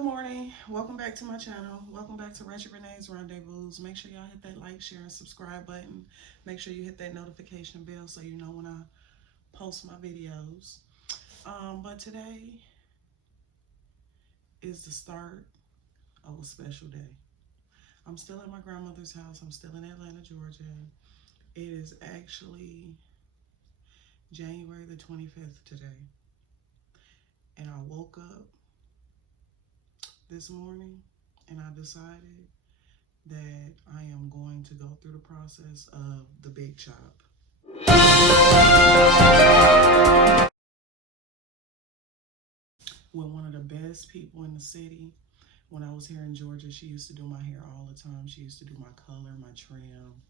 Good morning. Welcome back to my channel. Welcome back to Ratchet Renee's Rendezvous. Make sure y'all hit that like, share, and subscribe button. Make sure you hit that notification bell so you know when I post my videos. But today is the start of a special day. I'm still at my grandmother's house. I'm still in Atlanta, Georgia. It is actually January the 25th today. And I woke up this morning and I decided that I am going to go through the process of the big chop. With one of the best people in the city. When I was here in Georgia, she used to do my hair all the time. She used to do my color, my trim,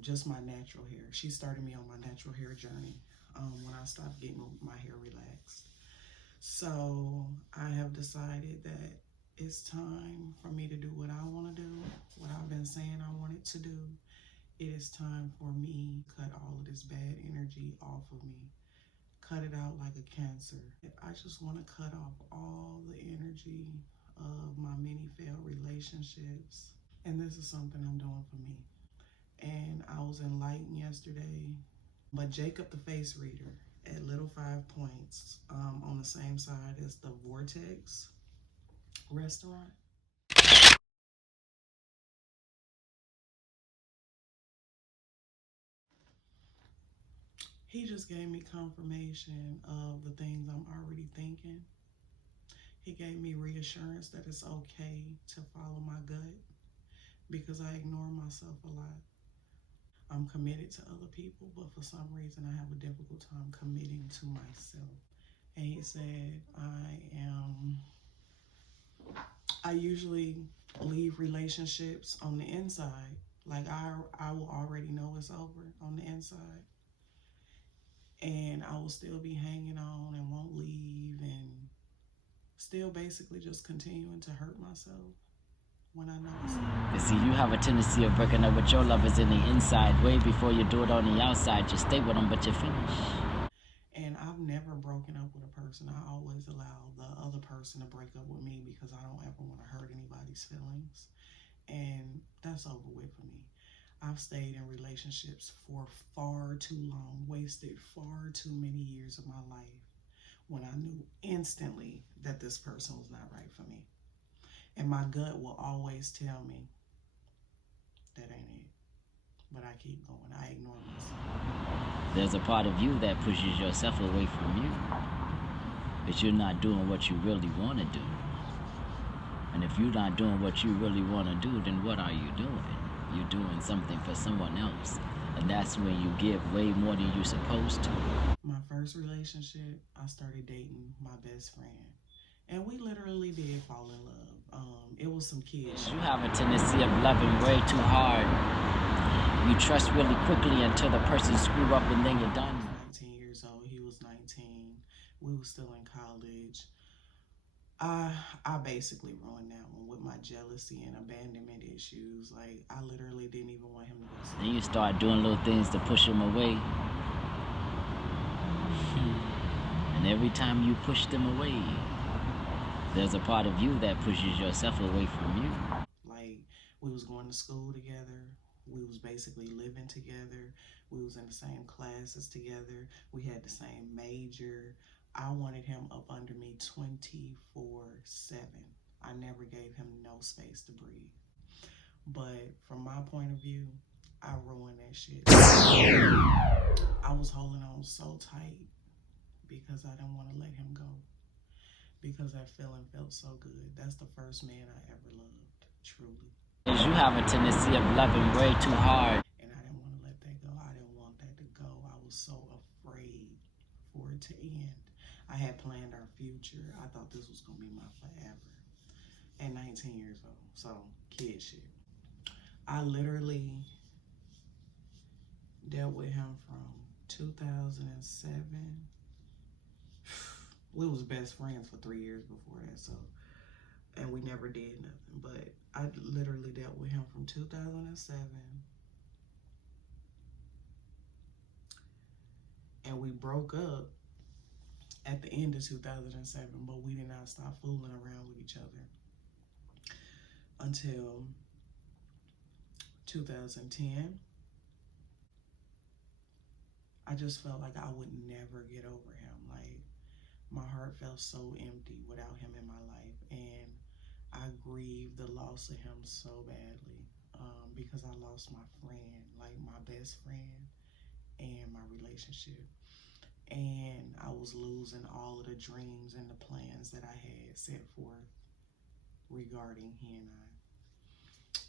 just my natural hair. She started me on my natural hair journey when I stopped getting my hair relaxed. So I have decided that it's time for me to do what I want to do, what I've been saying I wanted to do. It is time for me to cut all of this bad energy off of me. Cut it out like a cancer. I just want to cut off all the energy of my many failed relationships. And this is something I'm doing for me. And I was enlightened yesterday, but Jacob the Face Reader at Little 5 Points on the same side as the Vortex restaurant. He just gave me confirmation of the things I'm already thinking. He gave me reassurance that it's okay to follow my gut because I ignore myself a lot. I'm committed to other people, but for some reason I have a difficult time committing to myself. And he said, I usually leave relationships on the inside. Like I will already know it's over on the inside. And I will still be hanging on and won't leave and still basically just continuing to hurt myself when I know it's over. You see, you have a tendency of breaking up with your lovers in the inside way before you do it on the outside. You stay with them, but you finish. And I've never broken up with a person. I always allow the other person to break up with me because I don't ever want to hurt anybody's feelings. And that's over with for me. I've stayed in relationships for far too long, wasted far too many years of my life when I knew instantly that this person was not right for me. And my gut will always tell me that ain't it. But I keep going. I ignore myself. There's a part of you that pushes yourself away from you. But you're not doing what you really want to do. And if you're not doing what you really want to do, then what are you doing? You're doing something for someone else. And that's when you give way more than you're supposed to. My first relationship, I started dating my best friend. And we literally did fall in love. It was some kids. You have a tendency of loving way too hard. You trust really quickly until the person screw up and then you're done. I was 19 years old. He was 19. We were still in college. I basically ruined that one with my jealousy and abandonment issues. Like, I literally didn't even want him to go. Then you start doing little things to push him away. And every time you push them away, there's a part of you that pushes yourself away from you. Like, we was going to school together. We was basically living together. We was in the same classes together. We had the same major. I wanted him up under me 24/7. I never gave him no space to breathe. But from my point of view, I ruined that shit. I was holding on so tight because I didn't want to let him go. Because that feeling felt so good. That's the first man I ever loved, truly. Because you have a tendency of loving way too hard. And I didn't want to let that go. I didn't want that to go. I was so afraid for it to end. I had planned our future. I thought this was going to be my forever. At 19 years old. So, kid shit. I literally dealt with him from 2007. We was best friends for 3 years before that, so, and we never did nothing. But I literally dealt with him from 2007, and we broke up at the end of 2007, but we did not stop fooling around with each other until 2010. I just felt like I would never get over him. Like, my heart felt so empty without him in my life, and I grieved the loss of him so badly, because I lost my friend, like my best friend, and my relationship. And I was losing all of the dreams and the plans that I had set forth regarding he and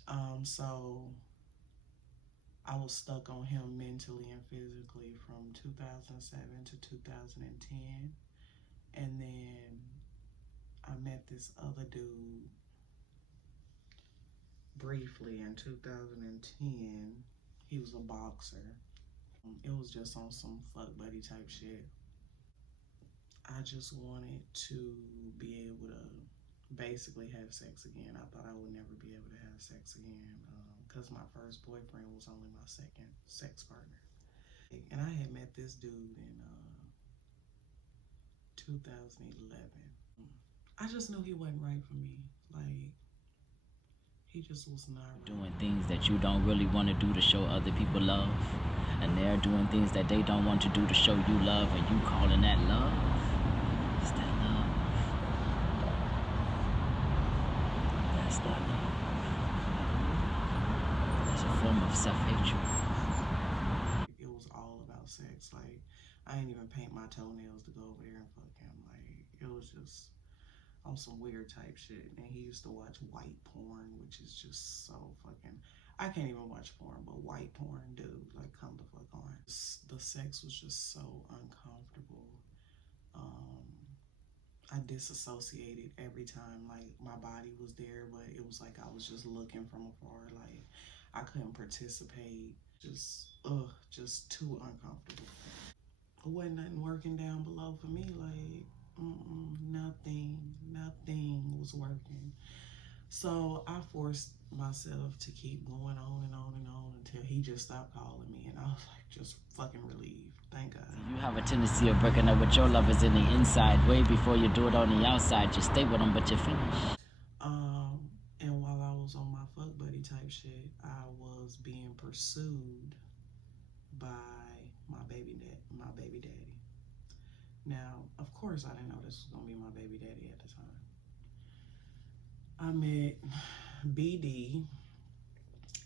I. So I was stuck on him mentally and physically from 2007 to 2010. And then I met this other dude briefly in 2010. He was a boxer. It was just on some fuck buddy type shit. I just wanted to be able to basically have sex again. I thought I would never be able to have sex again, because my first boyfriend was only my second sex partner. And I had met this dude in 2011. I just knew he wasn't right for me. Like, he just was not right. Doing things that you don't really want to do to show other people love, and they're doing things that they don't want to do to show you love, and you calling that love? Is that love? That's not love. It's a form of self-hatred. It was all about sex. Like, I didn't even paint my toenails to go over there and fuck him. Like, it was just on some weird type shit. And he used to watch white porn, which is just so fucking, I can't even watch porn, but white porn, dude, like, come the fuck on. The sex was just so uncomfortable. I disassociated every time, like, my body was there, but it was like I was just looking from afar. Like, I couldn't participate. Just too uncomfortable. It wasn't nothing working down below for me. Like, nothing was working. So I forced myself to keep going on and on and on until he just stopped calling me, and I was like, just fucking relieved. Thank God. You have a tendency of breaking up with your lovers in the inside way before you do it on the outside. You stay with them, but you finish. And while I was on my fuck buddy type shit, I was being pursued by my baby daddy. Now, of course, I didn't know this was gonna be my baby daddy at the time. I met BD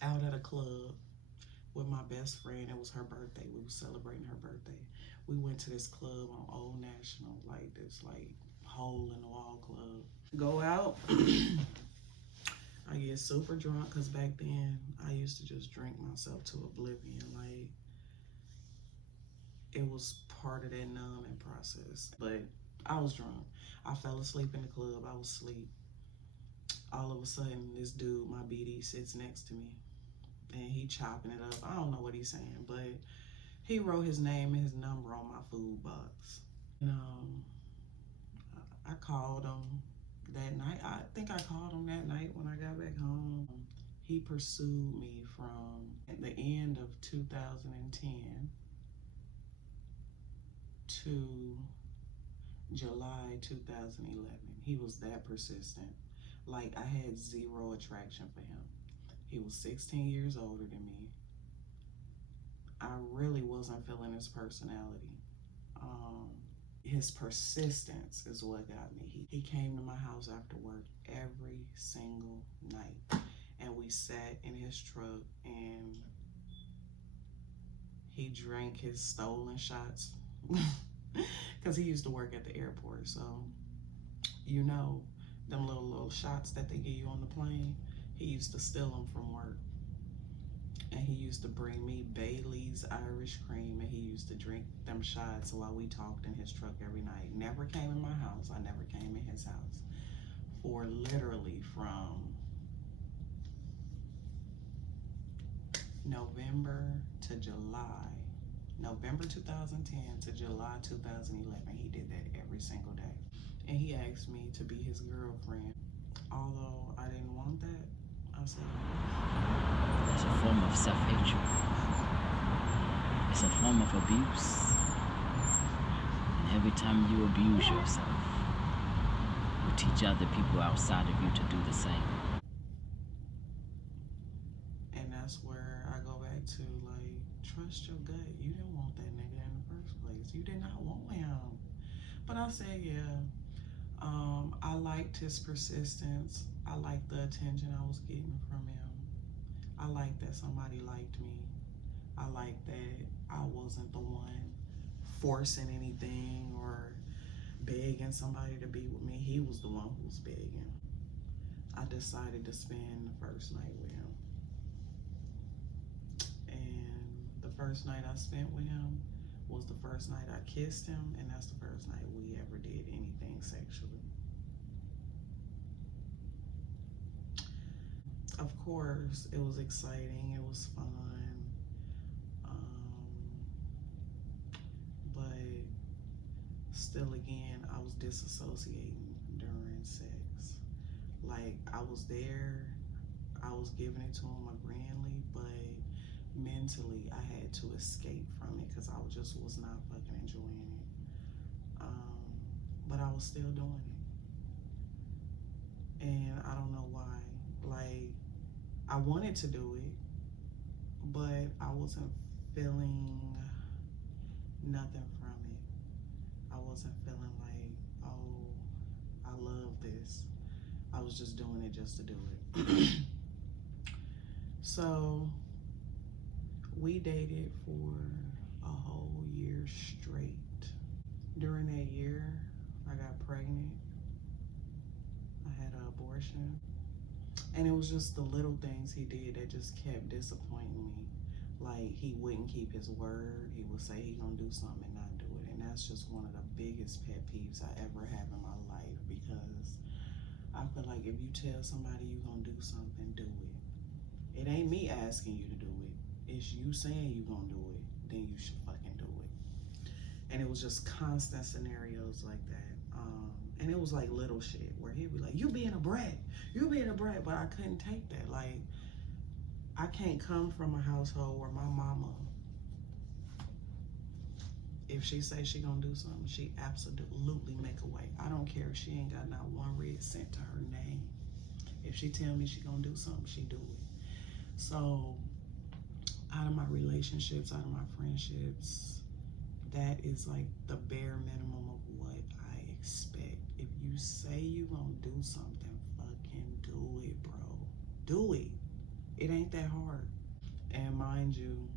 out at a club with my best friend. It was her birthday. We were celebrating her birthday. We went to this club on Old National, like this like hole in the wall club. Go out. I get super drunk, because back then I used to just drink myself to oblivion. Like, it was part of that numbing process. But I was drunk. I fell asleep in the club. I was asleep. All of a sudden, this dude, my BD, sits next to me, and he chopping it up. I don't know what he's saying, but he wrote his name and his number on my food box. And I called him that night. I think I called him that night when I got back home. He pursued me from at the end of 2010 to July 2011. He was that persistent. Like, I had zero attraction for him. He was 16 years older than me. I really wasn't feeling his personality. His persistence is what got me. He came to my house after work every single night, and we sat in his truck, and he drank his stolen shots because he used to work at the airport. So, you know, them little shots that they give you on the plane, he used to steal them from work. And he used to bring me Bailey's Irish cream, and he used to drink them shots while we talked in his truck every night. Never came in my house. I never came in his house for literally from November to July. November 2010 to July 2011. He did that every single day. And he asked me to be his girlfriend. Although I didn't want that, I said yes. It's a form of self-hatred. It's a form of abuse. And every time you abuse yourself, you teach other people outside of you to do the same. And that's where I go back to, like, trust your gut. You didn't want that nigga in the first place. You did not want him. But I said, yeah. I liked his persistence. I liked the attention I was getting from him. I liked that somebody liked me. I liked that I wasn't the one forcing anything or begging somebody to be with me. He was the one who was begging. I decided to spend the first night with him. And the first night I spent with him was the first night I kissed him, and that's the first night we ever did anything sexually. Of course, it was exciting, it was fun, but still again, I was disassociating during sex. Like, I was there, I was giving it to him grandly, but mentally I had to escape from it because I just was not fucking enjoying it. But I was still doing it. And I don't know why. Like, I wanted to do it, but I wasn't feeling nothing from it. I wasn't feeling like, oh, I love this. I was just doing it just to do it. So we dated for a whole year straight. During that year, I got pregnant. I had an abortion. And it was just the little things he did that just kept disappointing me. Like, he wouldn't keep his word. He would say he gonna do something and not do it. And that's just one of the biggest pet peeves I ever have in my life, because I feel like if you tell somebody you gonna do something, do it. It ain't me asking you to do it. It's you saying you gonna do it, then you should fucking do it. And it was just constant scenarios like that. And it was like little shit where he'd be like, you being a brat, but I couldn't take that. Like, I can't come from a household where my mama, if she say she gonna do something, she absolutely make a way. I don't care if she ain't got not one red cent to her name. If she tell me she gonna do something, she do it. So out of my relationships, out of my friendships, that is like the bare minimum of what I expect. If you say you gonna do something, fucking do it, bro. Do it. It ain't that hard. And mind you,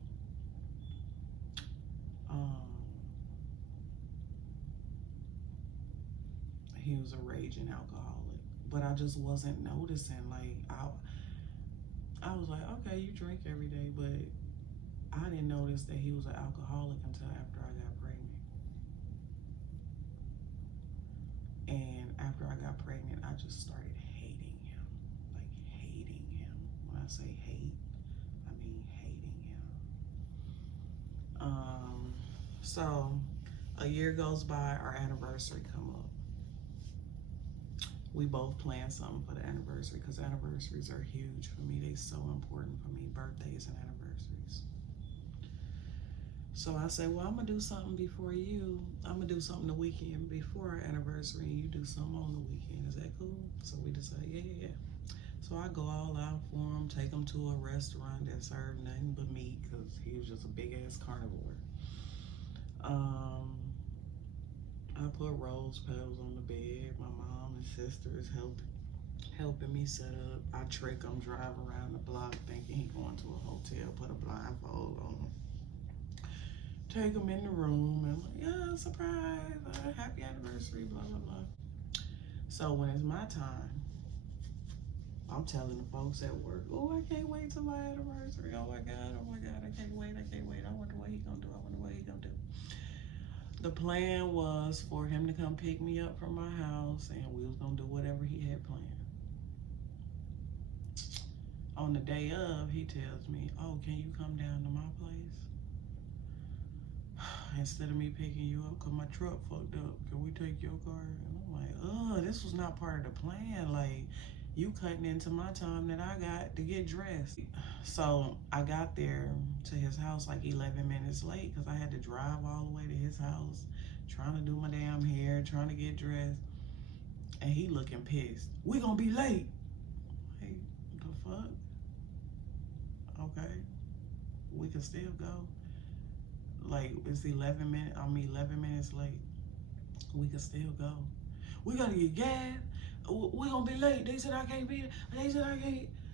he was a raging alcoholic, but I just wasn't noticing. Like, I was like, okay, you drink every day, but I didn't notice that he was an alcoholic until after I got pregnant. And after I got pregnant, I just started hating him. Like, hating him. When I say hate, I mean hating him. So a year goes by, our anniversary come up. We both plan something for the anniversary, because anniversaries are huge for me. They're so important for me, birthdays and anniversaries. So I say, well, I'm gonna do something before you. I'm gonna do something the weekend before our anniversary, and you do something on the weekend. Is that cool? So we decide, yeah. So I go all out for him, take him to a restaurant that served nothing but meat, because he was just a big ass carnivore. I put rose petals on the bed. My mom and sister is helping me set up. I trick him, drive around the block thinking he going to a hotel, put a blindfold on him. Take him in the room and like, yeah, surprise, happy anniversary, blah, blah, blah. So when it's my time, I'm telling the folks at work, oh, I can't wait till my anniversary. Oh my God, I can't wait. I wonder what he gonna do. The plan was for him to come pick me up from my house, and we was gonna do whatever he had planned. On the day of, he tells me, oh, can you come down to my place? Instead of me picking you up, cause my truck fucked up, can we take your car? And I'm like, this was not part of the plan. Like, You cutting into my time that I got to get dressed. So I got there to his house like 11 minutes late because I had to drive all the way to his house, trying to do my damn hair, trying to get dressed. And he looking pissed. We gonna be late. Hey, the fuck? Okay. We can still go. Like, it's 11 minutes, I'm 11 minutes late. We can still go. We gotta get gas. We gonna be late. They said I can't be,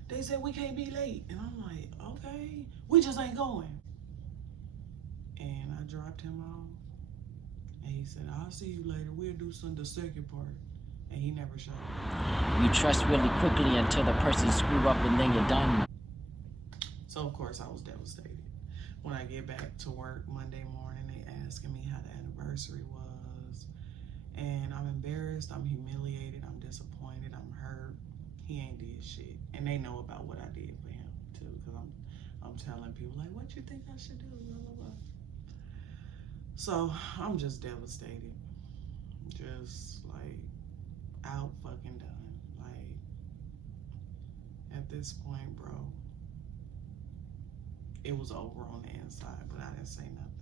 they said we can't be late. And I'm like, okay, we just ain't going. And I dropped him off. And he said, I'll see you later. We'll do the second part. And he never showed up. You trust really quickly until the person screw up and then you're done. So of course I was devastated. When I get back to work Monday morning, they asking me how the anniversary was. And I'm embarrassed, I'm humiliated, I'm disappointed, I'm hurt. He ain't did shit. And they know about what I did for him too, because I'm telling people like, what you think I should do, blah, blah, blah. So I'm just devastated. Just like out fucking done. Like at this point, bro, it was over on the inside, but I didn't say nothing.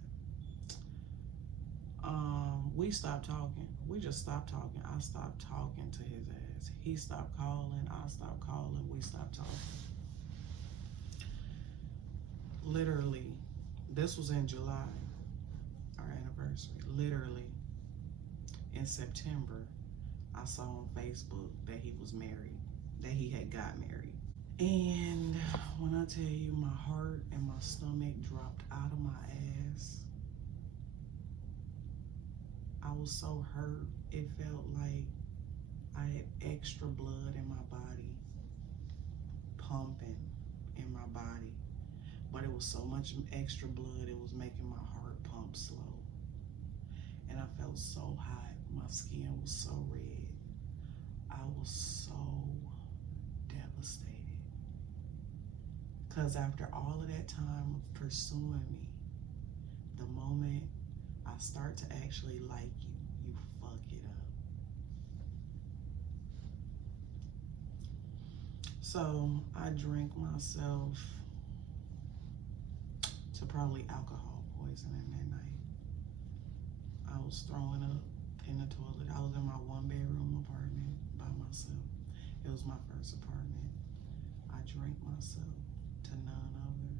We stopped talking. We just stopped talking. I stopped talking to his ass. He stopped calling. I stopped calling. We stopped talking. Literally, this was in July, our anniversary. Literally, in September, I saw on Facebook that he was married, that he had got married. And when I tell you, my heart and my stomach dropped out of my ass. I was so hurt. It felt like I had extra blood in my body, pumping in my body. But it was so much extra blood, it was making my heart pump slow. And I felt so hot. My skin was so red. I was so devastated. Because after all of that time of pursuing me, the moment I start to actually like you, you fuck it up. So I drank myself to probably alcohol poisoning that night. I was throwing up in the toilet. I was in my 1-bedroom apartment by myself. It was my first apartment. I drank myself to none other.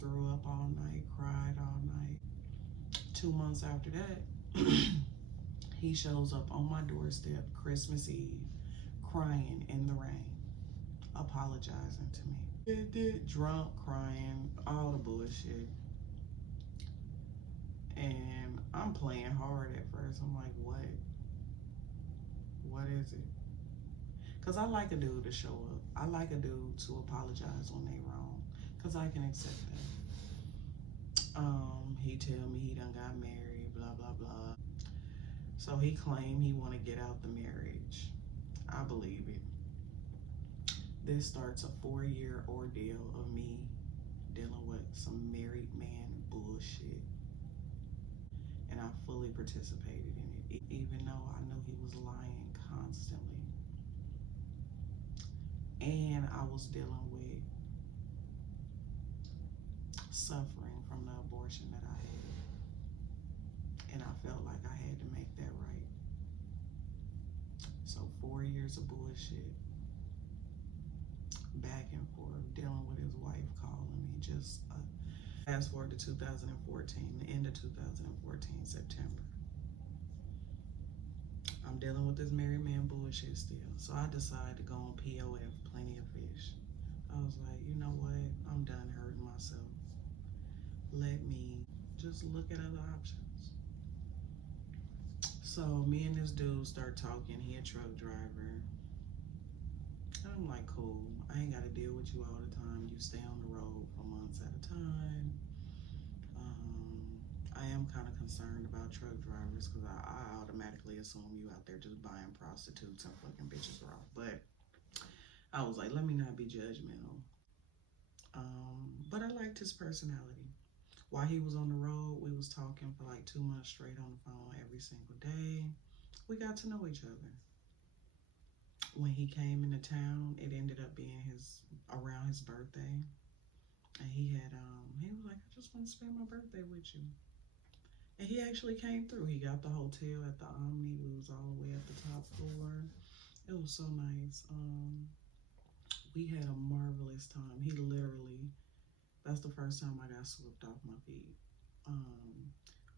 Threw up all night, cried all night. 2 months after that, he shows up on my doorstep Christmas Eve, crying in the rain, apologizing to me. Drunk, crying, all the bullshit. And I'm playing hard at first. I'm like, what? What is it? Because I like a dude to show up. I like a dude to apologize when they wrong. Because I can accept that. He tell me he done got married, blah, blah, blah. So he claimed he want to get out the marriage. I believe it. This starts a 4-year ordeal of me dealing with some married man bullshit. And I fully participated in it, even though I knew he was lying constantly. And I was dealing with suffering from the abortion that I had. And I felt like I had to make that right. So 4 years of bullshit, back and forth, dealing with his wife calling me. Just fast forward to 2014, the end of 2014, September. I'm dealing with this married man bullshit still. So I decided to go on POF, Plenty of Fish. I was like, you know what? I'm done hurting myself. Let me just look at other options. So me and this dude start talking. He a truck driver. I'm like, cool. I ain't got to deal with you all the time. You stay on the road for months at a time. I am kind of concerned about truck drivers because I automatically assume you out there just buying prostitutes and fucking bitches raw. But I was like, let me not be judgmental. But I liked his personality. While he was on the road, we was talking for like 2 months straight on the phone every single day. We got to know each other. when he came into town, it ended up being around his birthday. And he was like, I just want to spend my birthday with you. And he actually came through. He got the hotel at the Omni. We was all the way at the top floor. It was so nice. We had a marvelous time. He literally, that's the first time I got swept off my feet.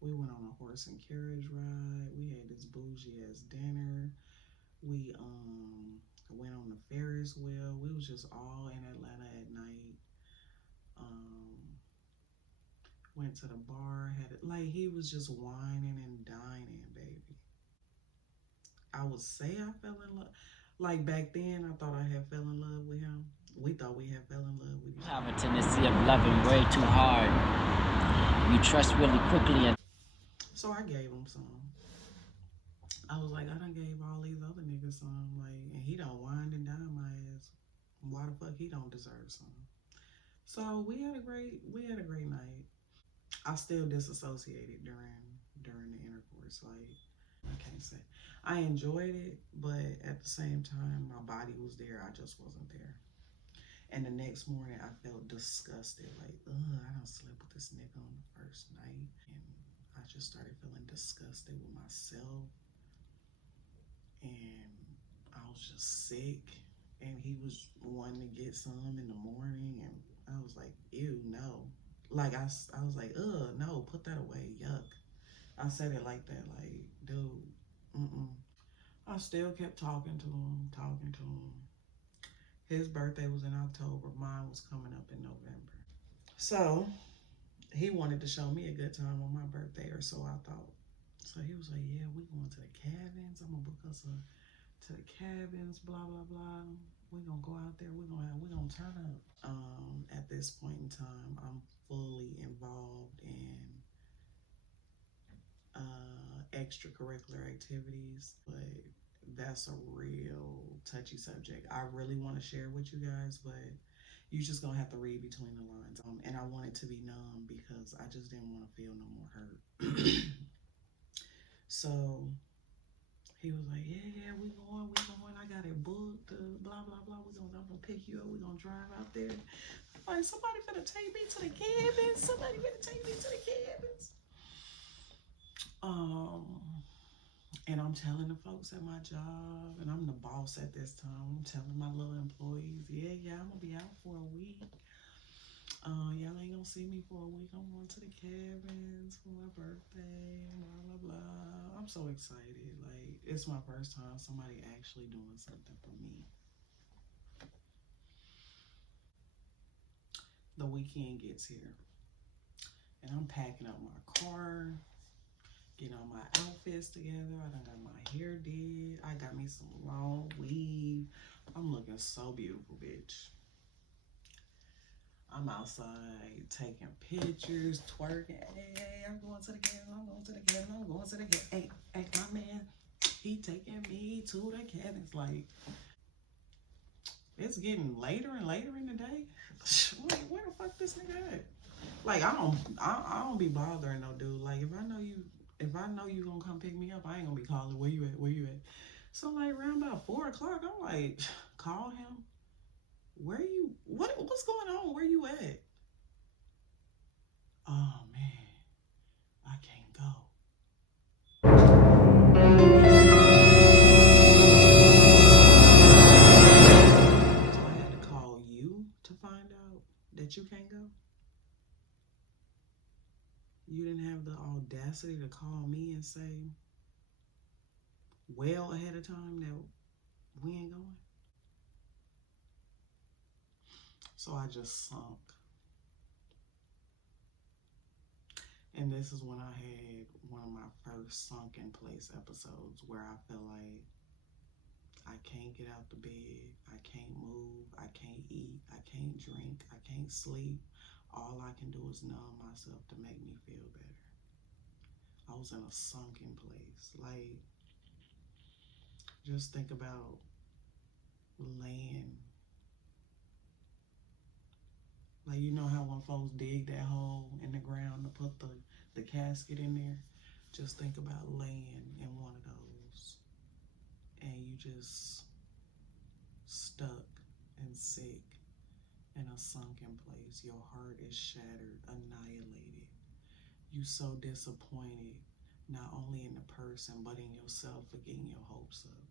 We went on a horse and carriage ride. We had this bougie ass dinner. We went on the Ferris wheel. We was just all in Atlanta at night. Went to the bar, had it like he was just whining and dining, baby. I would say I fell in love. Like back then, I thought I had fell in love with him. We thought we had fell in love with each You have other. a tendency of loving way too hard. You trust really quickly and So I gave him some. I was like, I done gave all these other niggas some, like, and he don't wind and dine my ass. Why the fuck he don't deserve some? So we had a great night. I still disassociated during the intercourse. Like, I can't say I enjoyed it, but at the same time, my body was there. I just wasn't there. And the next morning, I felt disgusted. Like, ugh, I don't sleep with this nigga on the first night, and I just started feeling disgusted with myself. And I was just sick. And he was wanting to get some in the morning, and I was like, ew, no. Like I was like, ugh, no, put that away, yuck. I said it like that, like, dude, mm-mm. I still kept talking to him. His birthday was in October. Mine was coming up in November. So he wanted to show me a good time on my birthday, or so I thought. So he was like, yeah, we going to the cabins. I'm gonna book us to the cabins, blah, blah, blah. We're gonna go out there. We're gonna turn up. At this point in time, I'm fully involved in extracurricular activities, but that's a real touchy subject. I really want to share with you guys, but you just gonna have to read between the lines. And I want it to be numb because I just didn't want to feel no more hurt. So he was like, yeah, we going. I got it booked, blah, blah, blah. I'm gonna pick you up. We're gonna drive out there. I'm like, somebody finna take me to the cabins. And I'm telling the folks at my job, and I'm the boss at this time. I'm telling my little employees, yeah, I'm gonna be out for a week. Y'all ain't gonna see me for a week. I'm going to the cabins for my birthday, blah, blah, blah. I'm so excited. Like, it's my first time somebody actually doing something for me. The weekend gets here, and I'm packing up my car, getting all my outfits together. I done got my hair did. I got me some long weave. I'm looking so beautiful, bitch. I'm outside taking pictures, twerking. Hey, I'm going to the cabin. Hey, my man, he taking me to the cabins. Like, it's getting later and later in the day. Where the fuck this nigga at? Like, I don't be bothering no dude. Like, if I know you gonna come pick me up, I ain't gonna be calling where you at. So like around about 4 o'clock, I'm like, call him. What's going on? Where you at? Oh man, I can't go. So I had to call you to find out that you can't go. You didn't have the audacity to call me and say well ahead of time that we ain't going. So I just sunk. And this is when I had one of my first sunken place episodes where I feel like I can't get out the bed, I can't move, I can't eat, I can't drink, I can't sleep. All I can do is numb myself to make me feel better. I was in a sunken place. Like, just think about laying. Like, you know how when folks dig that hole in the ground to put the casket in there? Just think about laying in one of those. And you just sick in a sunken place. Your heart is shattered, annihilated. You so disappointed, not only in the person, but in yourself for getting your hopes up.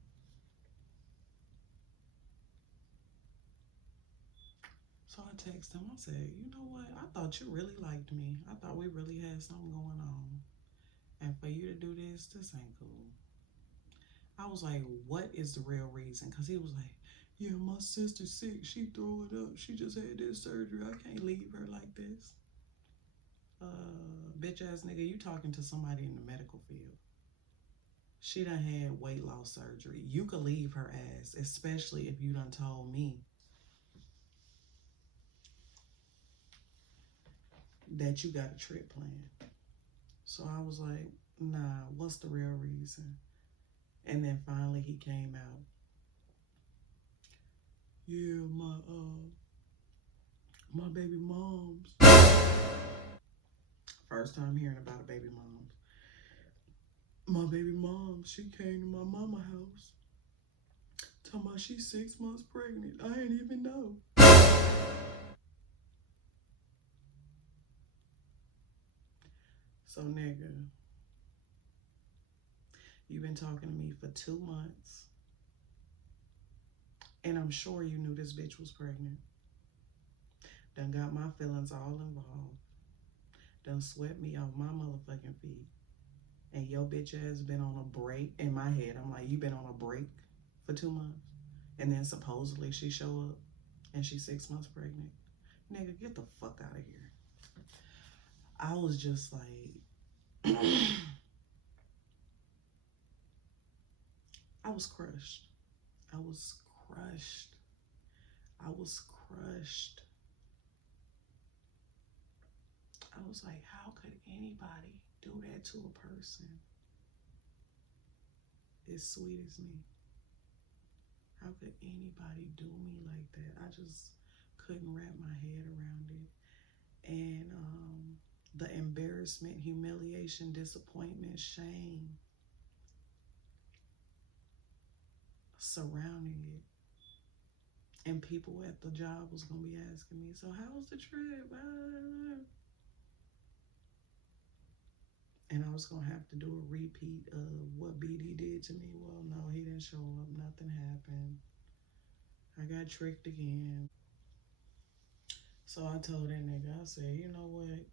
So I texted him, I said, you know what? I thought you really liked me. I thought we really had something going on. And for you to do this ain't cool. I was like, what is the real reason? Because he was like, yeah, my sister's sick. She threw it up. She just had this surgery. I can't leave her like this. Bitch ass nigga, you talking to somebody in the medical field. She done had weight loss surgery. You could leave her ass, especially if you done told me that you got a trip planned. So I was like, nah, what's the real reason? And then finally he came out. Yeah, my baby mom's. First time hearing about a baby mom's. My baby mom, she came to my mama house. Talking about she's 6 months pregnant. I ain't even know. So nigga, you've been talking to me for 2 months. And I'm sure you knew this bitch was pregnant. Done got my feelings all involved. Done swept me off my motherfucking feet. And your bitch ass been on a break. In my head, I'm like, you been on a break for 2 months? And then supposedly she show up and she's 6 months pregnant. Nigga, get the fuck out of here. I was just like, I was crushed. I was crushed. I was crushed. I was like, how could anybody do that to a person as sweet as me? How could anybody do me like that? I just couldn't wrap my head around it. And the embarrassment, humiliation, disappointment, shame surrounding it. And people at the job was gonna be asking me, so how was the trip? And I was gonna have to do a repeat of what BD did to me. Well, no, he didn't show up. Nothing happened. I got tricked again. So I told that nigga, I said, you know what?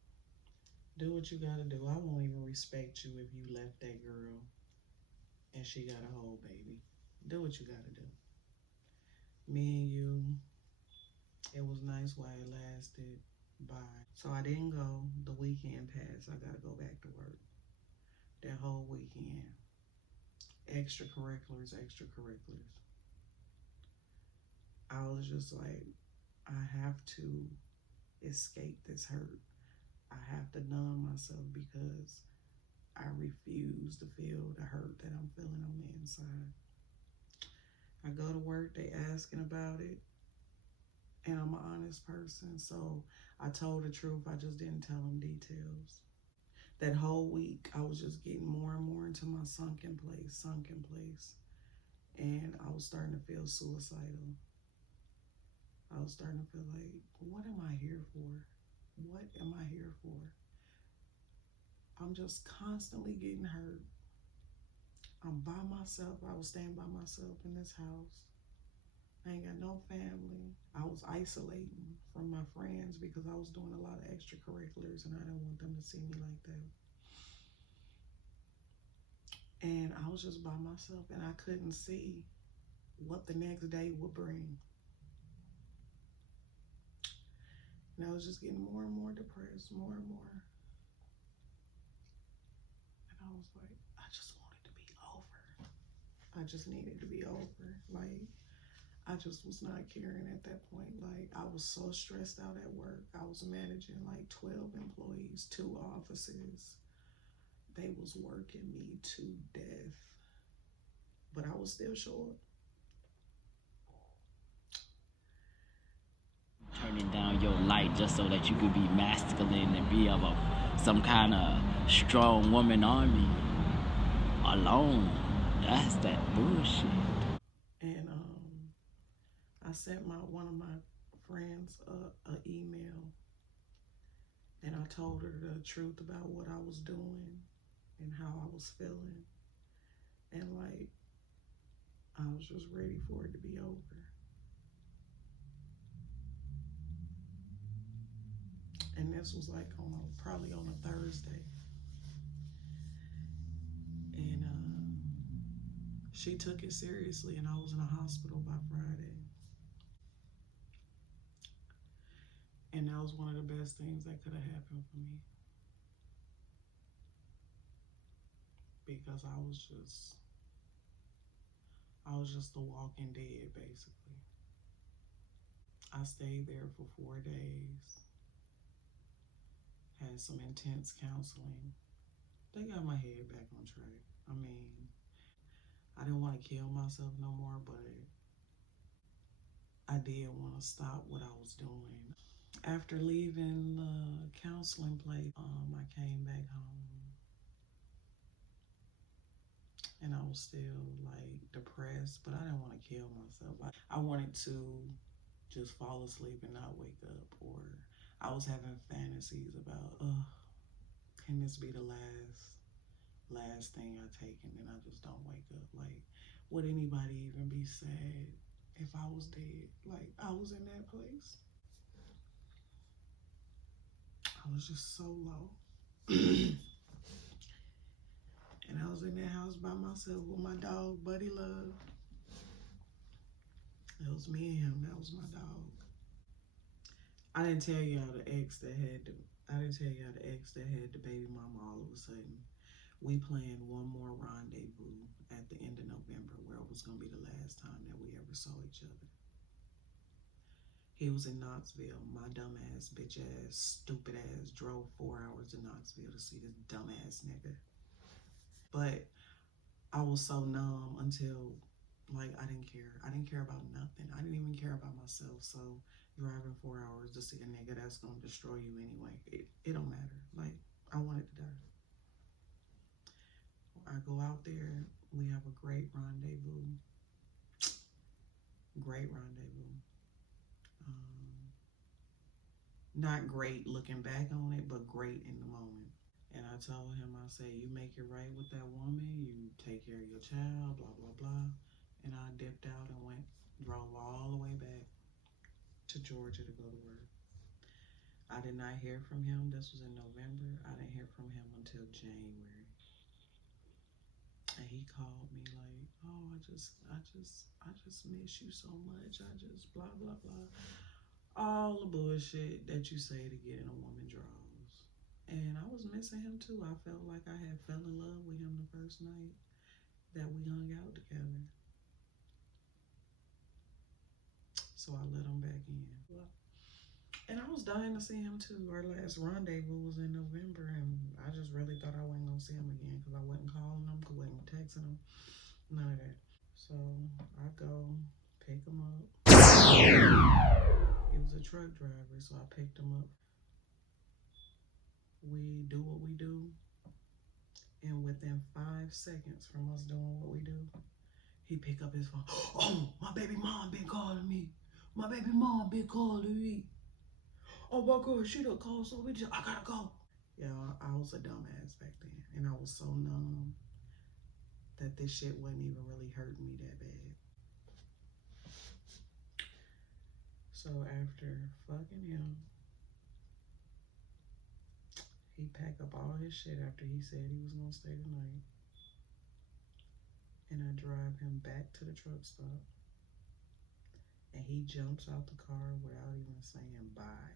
Do what you gotta do. I won't even respect you if you left that girl and she got a whole baby. Do what you gotta do. Me and you, it was nice while it lasted. Bye. So I didn't go. The weekend passed. I gotta go back to work. That whole weekend. Extracurriculars. I was just like, I have to escape this hurt. I have to numb myself because I refuse to feel the hurt that I'm feeling on the inside. I go to work, they asking about it, and I'm an honest person, so I told the truth, I just didn't tell them details. That whole week, I was just getting more and more into my sunken place, and I was starting to feel suicidal. I was starting to feel like, what am I here for? What am I here for? I'm just constantly getting hurt. I'm by myself. I was staying by myself in this house. I ain't got no family. I was isolating from my friends because I was doing a lot of extracurriculars and I didn't want them to see me like that. And I was just by myself and I couldn't see what the next day would bring. And I was just getting more and more depressed, more and more. And I was like, I just wanted to be over. I just needed to be over. Like, I just was not caring at that point. Like, I was so stressed out at work. I was managing like 12 employees, 2 offices. They was working me to death. But I was still short. Turning down your light just so that you could be masculine and be of some kind of strong woman army alone. That's that bullshit. And I sent one of my friends a email, and I told her the truth about what I was doing and how I was feeling, and like I was just ready for it to be over. And this was like probably on a Thursday, and she took it seriously, and I was in a hospital by Friday. And that was one of the best things that could have happened for me, because I was just the walking dead, basically. I stayed there for 4 days, had some intense counseling. They got my head back on track. I mean, I didn't want to kill myself no more, but I did want to stop what I was doing. After leaving the counseling place, I came back home, and I was still like depressed, but I didn't want to kill myself. I wanted to just fall asleep and not wake up, or I was having fantasies about, can this be the last thing I take, and then I just don't wake up? Like, would anybody even be sad if I was dead? Like, I was in that place. I was just so low. And I was in that house by myself with my dog, Buddy Love. It was me and him. That was my dog. I didn't tell y'all the ex that had the baby mama all of a sudden. We planned one more rendezvous at the end of November, where it was going to be the last time that we ever saw each other. He was in Knoxville. My dumb ass, bitch ass, stupid ass drove 4 hours to Knoxville to see this dumb ass nigga. But I was so numb until, like, I didn't care. I didn't care about nothing. I didn't even care about myself. So driving 4 hours to see a nigga that's gonna destroy you anyway, it don't matter. Like, I wanted to die. I go out there, we have a great rendezvous. Great rendezvous. Not great looking back on it, but great in the moment. And I told him, I said, you make it right with that woman, you take care of your child, blah, blah, blah. And I dipped out and drove all the way back to Georgia to go to work. I did not hear from him. This was in November. I didn't hear from him until January. And he called me like, oh, I just miss you so much. I just blah, blah, blah. All the bullshit that you say to get in a woman's drawers. And I was missing him too. I felt like I had fell in love with him the first night that we hung out together. So I let him back in. And I was dying to see him too. Our last rendezvous was in November, and I just really thought I wasn't gonna see him again, because I wasn't calling him, wasn't texting him, none of that. So I go pick him up. He was a truck driver, so I picked him up. We do what we do, and within 5 seconds from us doing what we do, he pick up his phone. Oh, my baby mom been calling me. My baby mom been calling me. Oh my God, she done called, so I gotta go. Yeah, I was a dumbass back then, and I was so numb that this shit wasn't even really hurting me that bad. So after fucking him, he packed up all his shit after he said he was gonna stay the night. And I drive him back to the truck stop, and he jumps out the car without even saying bye.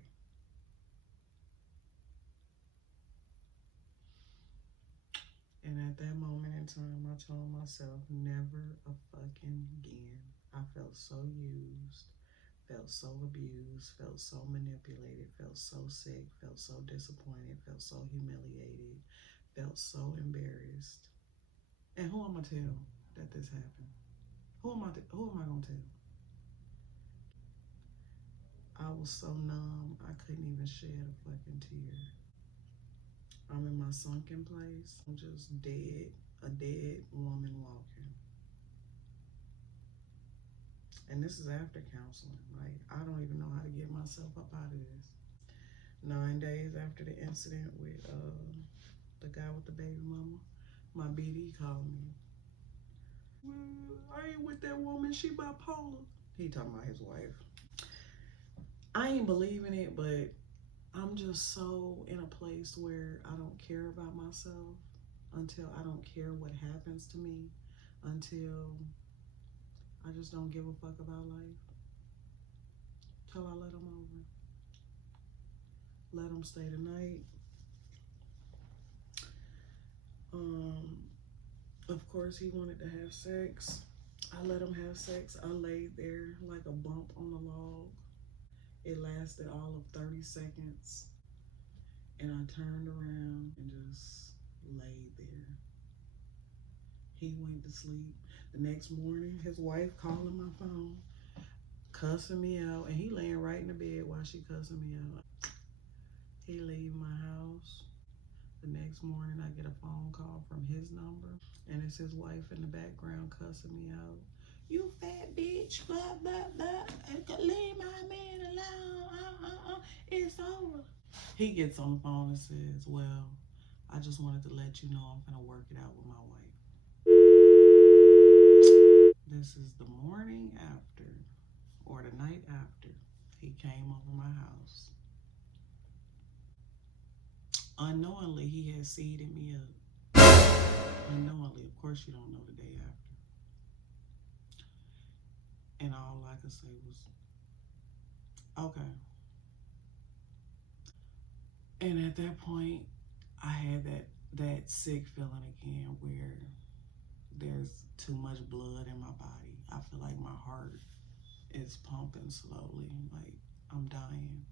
And at that moment in time, I told myself, never a fucking again. I felt so used, felt so abused, felt so manipulated, felt so sick, felt so disappointed, felt so humiliated, felt so embarrassed. And who am I to tell that this happened? Who am I gonna tell? I was so numb, I couldn't even shed a fucking tear. I'm in my sunken place. I'm just dead, a dead woman walking. And this is after counseling. Like, I don't even know how to get myself up out of this. 9 days after the incident with the guy with the baby mama, my BD called me. Well, I ain't with that woman, she bipolar. He talking about his wife. I ain't believing it, but I'm just so in a place where I don't care about myself until I don't care what happens to me, until I just don't give a fuck about life, till I let him over. Let him stay the night. Of course, he wanted to have sex. I let him have sex. I laid there like a bump on the log. It lasted all of 30 seconds. And I turned around and just laid there. He went to sleep. The next morning, his wife calling my phone, cussing me out, and he laying right in the bed while she cussing me out. He leave my house. The next morning, I get a phone call from his number, and it's his wife in the background cussing me out. You fat bitch, blah, blah, blah. Leave my man alone. It's over. He gets on the phone and says, well, I just wanted to let you know I'm gonna work it out with my wife. This is the morning after, or the night after, he came over my house. Unknowingly, he had seeded me up. Unknowingly, of course you don't know the day after. And all I could say was, okay. And at that point, I had that sick feeling again where there's too much blood in my body. I feel like my heart is pumping slowly, like I'm dying.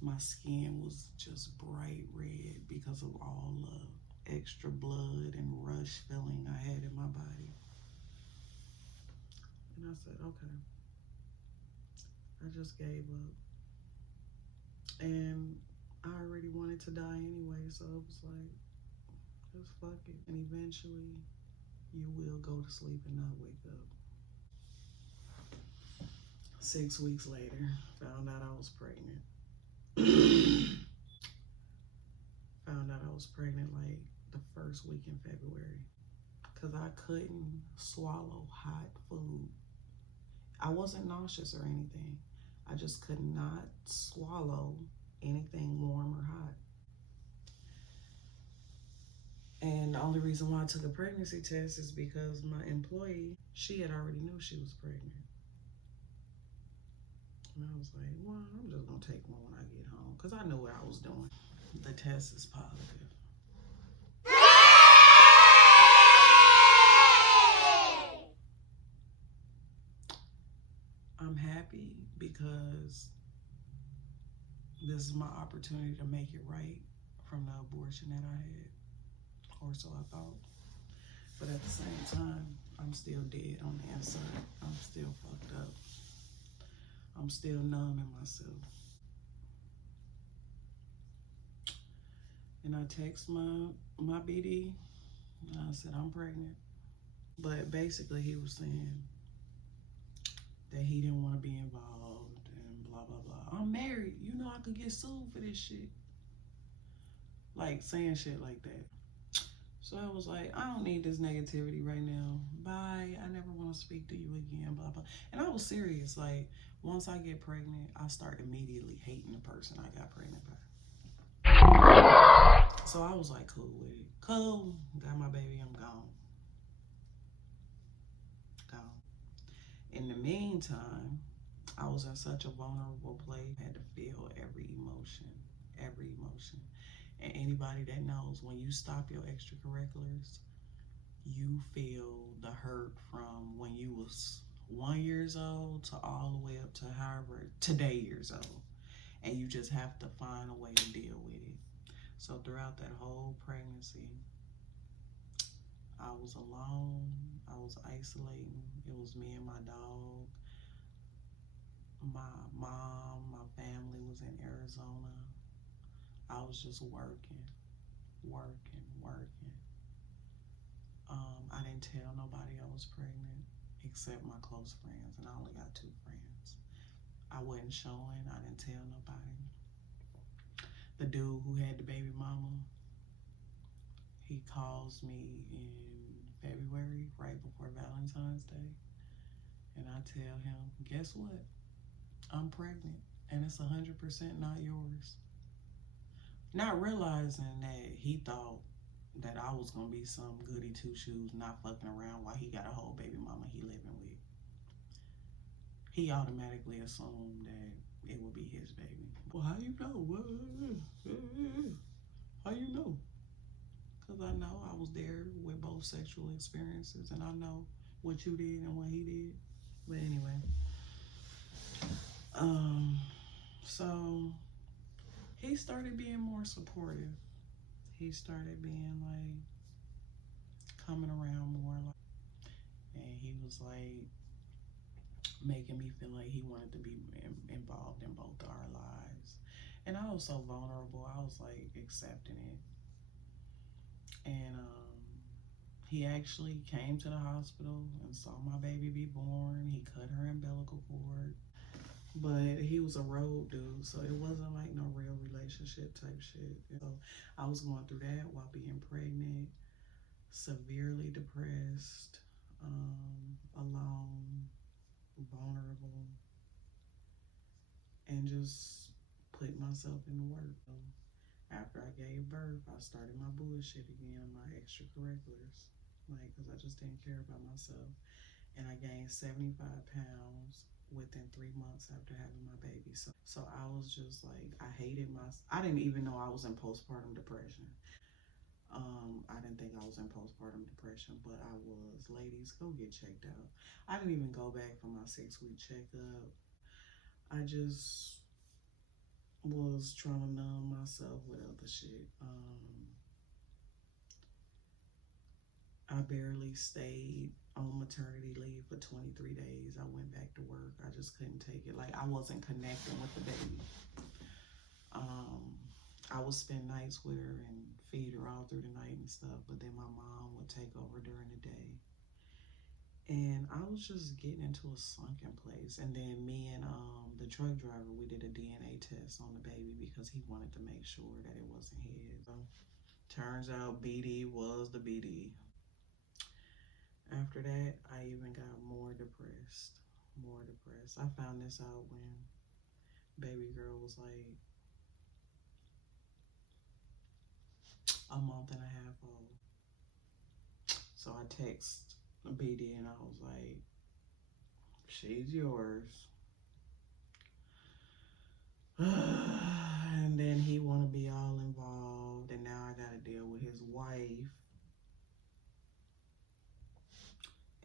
My skin was just bright red because of all the extra blood and rush feeling I had in my body. And I said, okay. I just gave up. And I already wanted to die anyway, so it was like, just fuck it. And eventually, you will go to sleep and not wake up. 6 weeks later, found out I was pregnant. Found out I was pregnant like the first week in February, because I couldn't swallow hot food. I wasn't nauseous or anything. I just could not swallow anything warm or hot. And the only reason why I took a pregnancy test is because my employee, she had already knew she was pregnant. And I was like, well, I'm just gonna take one when I get home, because I knew what I was doing. The test is positive. I'm happy because this is my opportunity to make it right from the abortion that I had, or so I thought. But at the same time, I'm still dead on the inside. I'm still fucked up. I'm still numb in myself. And I text my BD, and I said, I'm pregnant. But basically he was saying that he didn't want to be involved and blah, blah, blah. I'm married. You know I could get sued for this shit. Like, saying shit like that. So I was like, I don't need this negativity right now. Bye. I never want to speak to you again, blah, blah. And I was serious. Like, once I get pregnant, I start immediately hating the person I got pregnant by. So I was like, cool with it. Cool. Got my baby. I'm gone. Gone. In the meantime, I was in such a vulnerable place. I had to feel every emotion. Every emotion. And anybody that knows, when you stop your extracurriculars, you feel the hurt from when you was 1 year old to all the way up to however today years old. And you just have to find a way to deal with it. So throughout that whole pregnancy, I was alone. I was isolating. It was me and my dog. My mom, my family was in Arizona. I was just working. I didn't tell nobody I was pregnant. except my close friends, and I only got 2 friends. I wasn't showing, I didn't tell nobody. The dude who had the baby mama, he calls me in February, right before Valentine's Day, and I tell him, guess what? I'm pregnant, and it's 100% not yours. Not realizing that he thought that I was gonna be some goody two-shoes, not fucking around while he got a whole baby mama he living with. He automatically assumed that it would be his baby. Well, how you know? How you know? Because I know I was there with both sexual experiences, and I know what you did and what he did. But anyway, so he started being more supportive. He started being like coming around more, like, and he was like making me feel like he wanted to be involved in both our lives. And I was so vulnerable. I was like accepting it. And he actually came to the hospital and saw my baby be born. He cut her umbilical cord. But he was a road dude, so it wasn't like no real relationship type shit. So I was going through that while being pregnant, severely depressed, alone, vulnerable, and just put myself in the work. So after I gave birth, I started my bullshit again, my extracurriculars, like, because I just didn't care about myself. And I gained 75 pounds within 3 months after having my baby. So I was just like, I hated I didn't even know I was in postpartum depression. I didn't think I was in postpartum depression, but I was. Ladies, go get checked out. I didn't even go back for my 6-week checkup. I just was trying to numb myself with other shit. I barely stayed on maternity leave for 23 days. I went back to work. I just couldn't take it. Like, I wasn't connecting with the baby. I would spend nights with her and feed her all through the night and stuff, but then my mom would take over during the day. And I was just getting into a sunken place. And then me and the truck driver, we did a DNA test on the baby because he wanted to make sure that it wasn't his. So, turns out BD was the BD. After that, I even got more depressed. I found this out when baby girl was like a month and a half old. So I text BD and I was like, she's yours. And then he want to be all involved, and now I got to deal with his wife.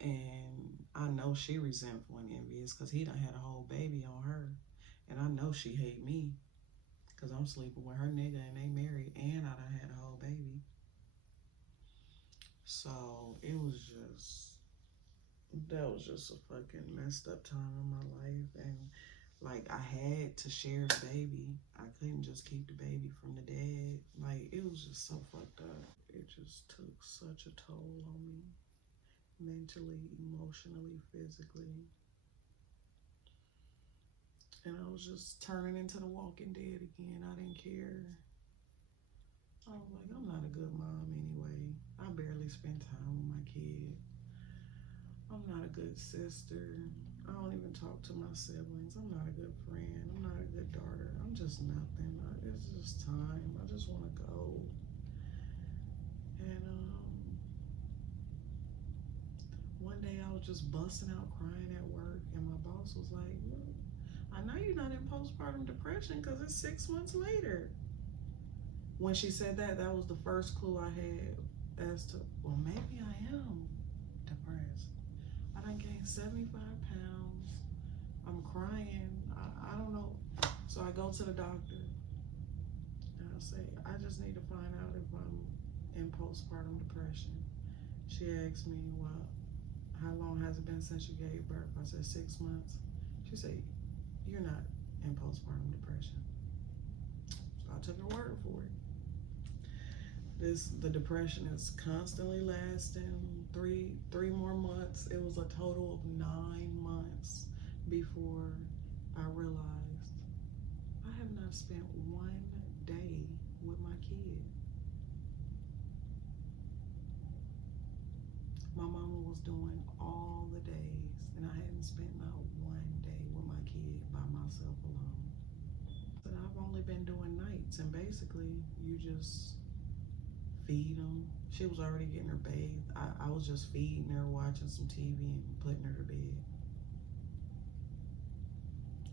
And I know she resentful and envious because he done had a whole baby on her. And I know she hate me because I'm sleeping with her nigga and they married, and I done had a whole baby. So it was just, that was just a fucking messed up time in my life. And like, I had to share the baby. I couldn't just keep the baby from the dad. Like, it was just so fucked up. It just took such a toll on me. Mentally, emotionally, physically. And I was just turning into the Walking Dead again. I didn't care. I was like, I'm not a good mom anyway. I barely spend time with my kid. I'm not a good sister. I don't even talk to my siblings. I'm not a good friend. I'm not a good daughter. I'm just nothing. It's just time. I just want to go. And one day I was just busting out crying at work, and my boss was like, well, I know you're not in postpartum depression because it's 6 months later. When she said that, that was the first clue I had as to, well, maybe I am depressed. I done gained 75 pounds. I'm crying. I don't know. So I go to the doctor and I say, I just need to find out if I'm in postpartum depression. She asked me, well, how long has it been since you gave birth? I said 6 months. She said, you're not in postpartum depression. So I took her word for it. The depression is constantly lasting three more months. It was a total of 9 months before I realized I have not spent one day with my kid. My mama was doing all the days, and I hadn't spent not one day with my kid by myself alone. But I've only been doing nights, and basically you just feed them. She was already getting her bathed. I was just feeding her, watching some TV, and putting her to bed.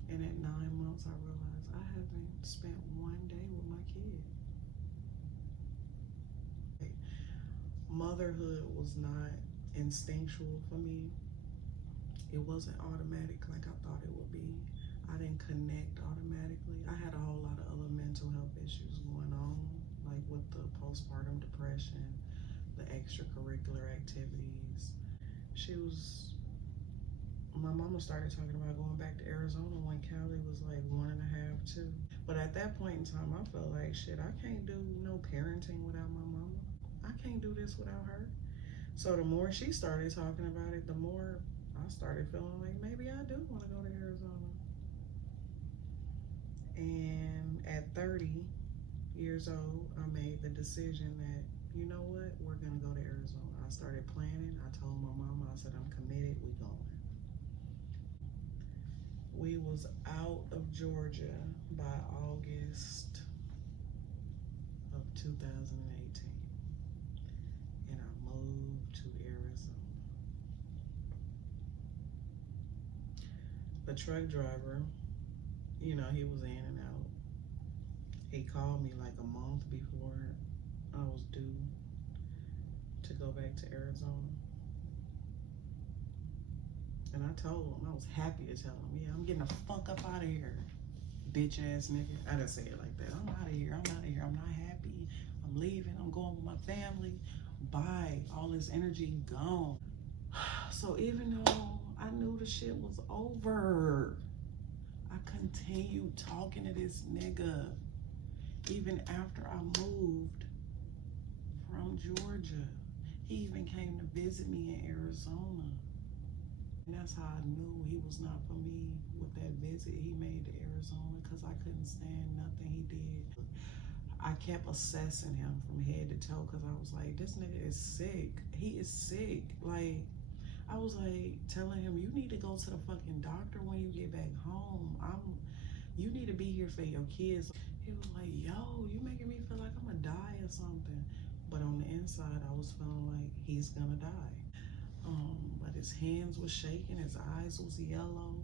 And at 9 months, I realized I haven't spent one day with my kid. Motherhood was not instinctual for me. It wasn't automatic like I thought it would be. I didn't connect automatically. I had a whole lot of other mental health issues going on, like with the postpartum depression, the extracurricular activities. My mama started talking about going back to Arizona when Callie was like 1.5, 2. But at that point in time, I felt like, shit, I can't do no parenting without my mama. I can't do this without her. So the more she started talking about it, the more I started feeling like maybe I do want to go to Arizona. And at 30 years old, I made the decision that, you know what, we're gonna go to Arizona. I started planning. I told my mama, I said, I'm committed, we going. We was out of Georgia by August of 2018. And I moved to Arizona. The truck driver, you know, he was in and out. He called me like a month before I was due to go back to Arizona. And I told him, I was happy to tell him, yeah, I'm getting the fuck up out of here, bitch ass nigga. I didn't say it like that. I'm out of here, I'm out of here. I'm not happy. I'm leaving, I'm going with my family. Bye, all this energy gone. So even though I knew the shit was over, I continued talking to this nigga even after I moved from Georgia. He even came to visit me in Arizona. And that's how I knew he was not for me with that visit he made to Arizona, because I couldn't stand nothing he did. I kept assessing him from head to toe because I was like, this nigga is sick. He is sick. Like, I was like telling him, you need to go to the fucking doctor when you get back home. You need to be here for your kids. He was like, yo, you making me feel like I'm gonna die or something. But on the inside, I was feeling like he's gonna die. But his hands was shaking, his eyes was yellow.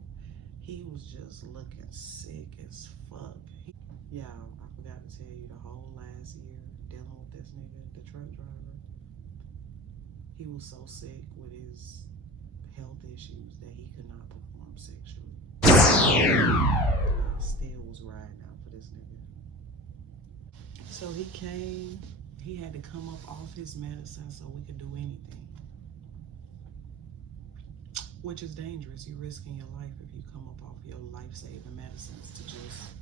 He was just looking sick as fuck. Yeah, I forgot to tell you, the whole last year dealing with this nigga, the truck driver, he was so sick with his health issues that he could not perform sexually. Still was riding out for this nigga. So he came, he had to come up off his medicine so we could do anything. Which is dangerous. You're risking your life if you come up off your life-saving medicines to just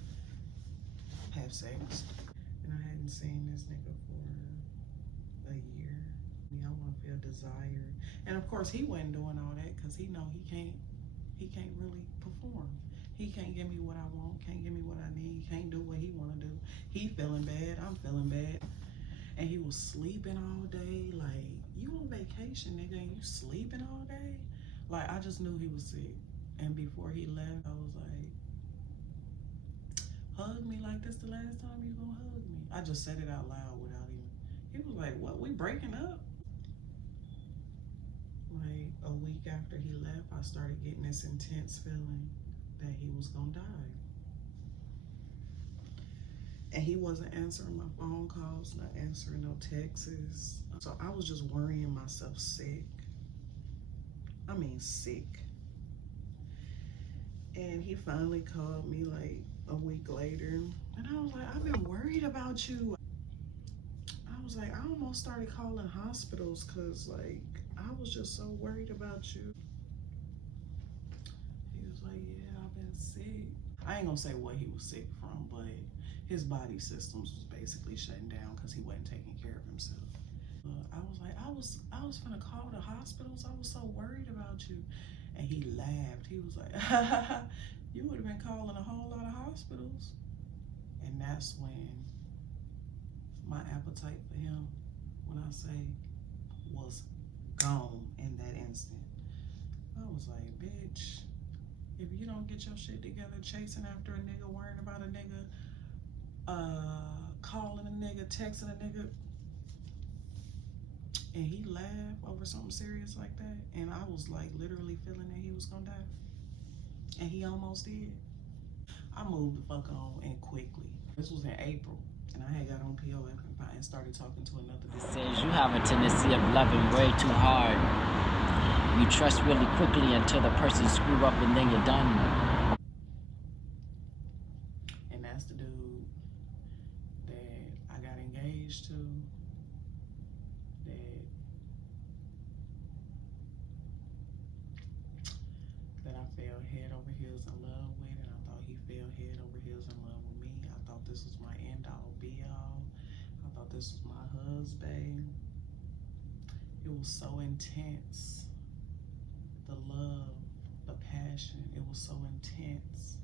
have sex. And I hadn't seen this nigga for a year. I want to feel desired. And of course he wasn't doing all that because he know he can't really perform. He can't give me what I want, can't give me what I need, can't do what he want to do. He feeling bad, I'm feeling bad. And he was sleeping all day. Like, you on vacation, nigga, and you sleeping all day? Like, I just knew he was sick. And before he left, I was like, hug me like this the last time you gonna hug me. I just said it out loud without even, he was like, what, we breaking up? Like, a week after he left, I started getting this intense feeling that he was gonna die. And he wasn't answering my phone calls, not answering no texts. So I was just worrying myself sick. I mean, sick. And he finally called me like a week later. And I was like, I've been worried about you. I was like, I almost started calling hospitals because like, I was just so worried about you. He was like, yeah, I've been sick. I ain't gonna say what he was sick from, but his body systems was basically shutting down because he wasn't taking care of himself. I was like, I was gonna call the hospitals. I was so worried about you. And he laughed. He was like, you would have been calling a whole lot of hospitals. And that's when my appetite for him, when I say, was gone in that instant. I was like, bitch, if you don't get your shit together chasing after a nigga, worrying about a nigga, calling a nigga, texting a nigga, and he laughed over something serious like that, and I was like literally feeling that he was gonna die, and he almost did. I moved the fuck on and quickly. This was in April, and I had got on POF and started talking to another dude. Says you have a tendency of loving way too hard. You trust really quickly until the person screw up and then you're done. And that's the dude that I got engaged to, that I fell head over heels in love with, and I thought he fell head over heels in love with me. I thought this was my end all be all. I thought this was my husband. It was so intense. The love, the passion, it was so intense.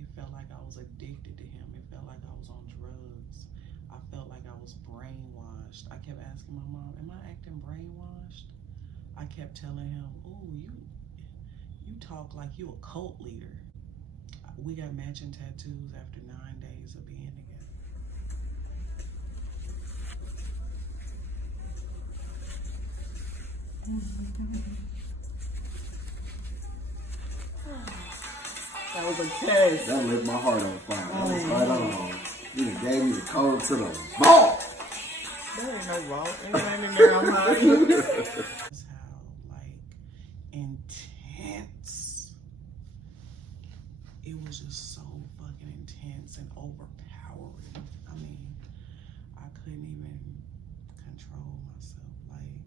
It felt like I was addicted to him. It felt like I was on drugs. I felt like I was brainwashed. I kept asking my mom, am I acting brainwashed? I kept telling him, oh, you talk like you a cult leader. We got matching tattoos after 9 days of being together. That was a test. That lit my heart on fire. That was right on. You done gave me the code to the vault. There ain't no vault. Ain't in there. I'm hiding. That's how, like, intense. It was just so fucking intense and overpowering. I mean, I couldn't even control myself. Like,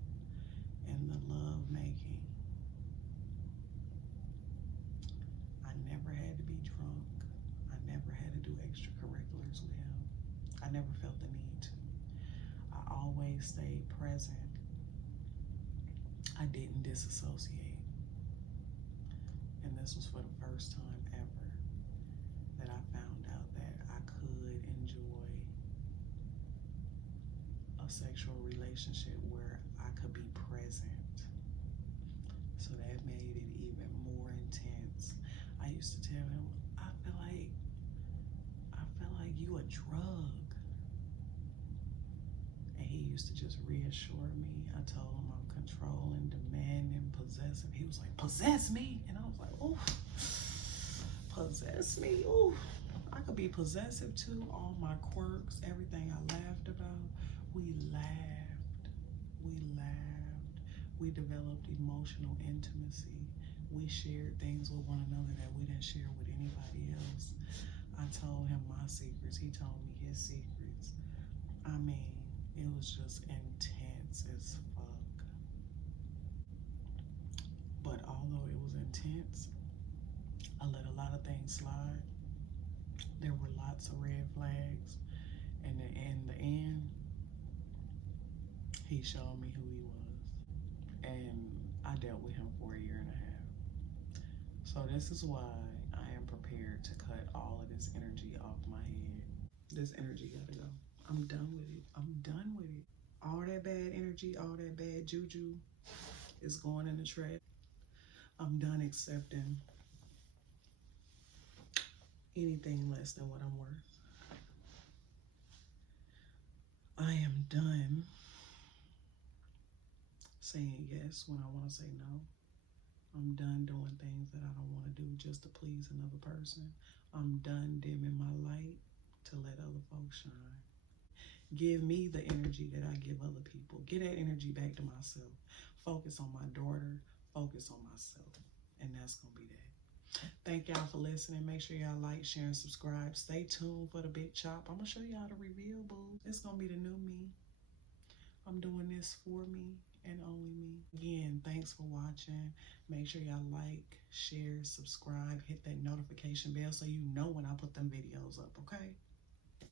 in the love making, I never had to be drunk. I never had to do extracurriculars with him. I never felt the need to. I always stayed present. I didn't disassociate. And this was for the first time ever that I found out that I could enjoy a sexual relationship where I could be present. So that made it even more intense. I used to tell him, I feel like you a drug. And he used to just reassure me. I told him I'm controlling, demanding, possessive. He was like, possess me? And I was like, ooh, possess me? Ooh, I could be possessive too. All my quirks, everything I laughed about. We laughed. We developed emotional intimacy. We shared things with one another that we didn't share with anybody else. I told him my secrets. He told me his secrets. I mean, it was just intense as fuck. But although it was intense, I let a lot of things slide. There were lots of red flags. And in the end, he showed me who he was. And I dealt with him for 1.5 years. So this is why I am prepared to cut all of this energy off my head. This energy gotta go. I'm done with it. I'm done with it. All that bad energy, all that bad juju is going in the trash. I'm done accepting anything less than what I'm worth. I am done saying yes when I want to say no. I'm done doing things that I don't want to do just to please another person. I'm done dimming my light to let other folks shine. Give me the energy that I give other people. Get that energy back to myself. Focus on my daughter. Focus on myself. And that's going to be that. Thank y'all for listening. Make sure y'all like, share, and subscribe. Stay tuned for the big chop. I'm going to show y'all the reveal, boo. It's going to be the new me. I'm doing this for me and only me. Again, thanks for watching. Make sure y'all like, share, subscribe, hit that notification bell so you know when I put them videos up, okay?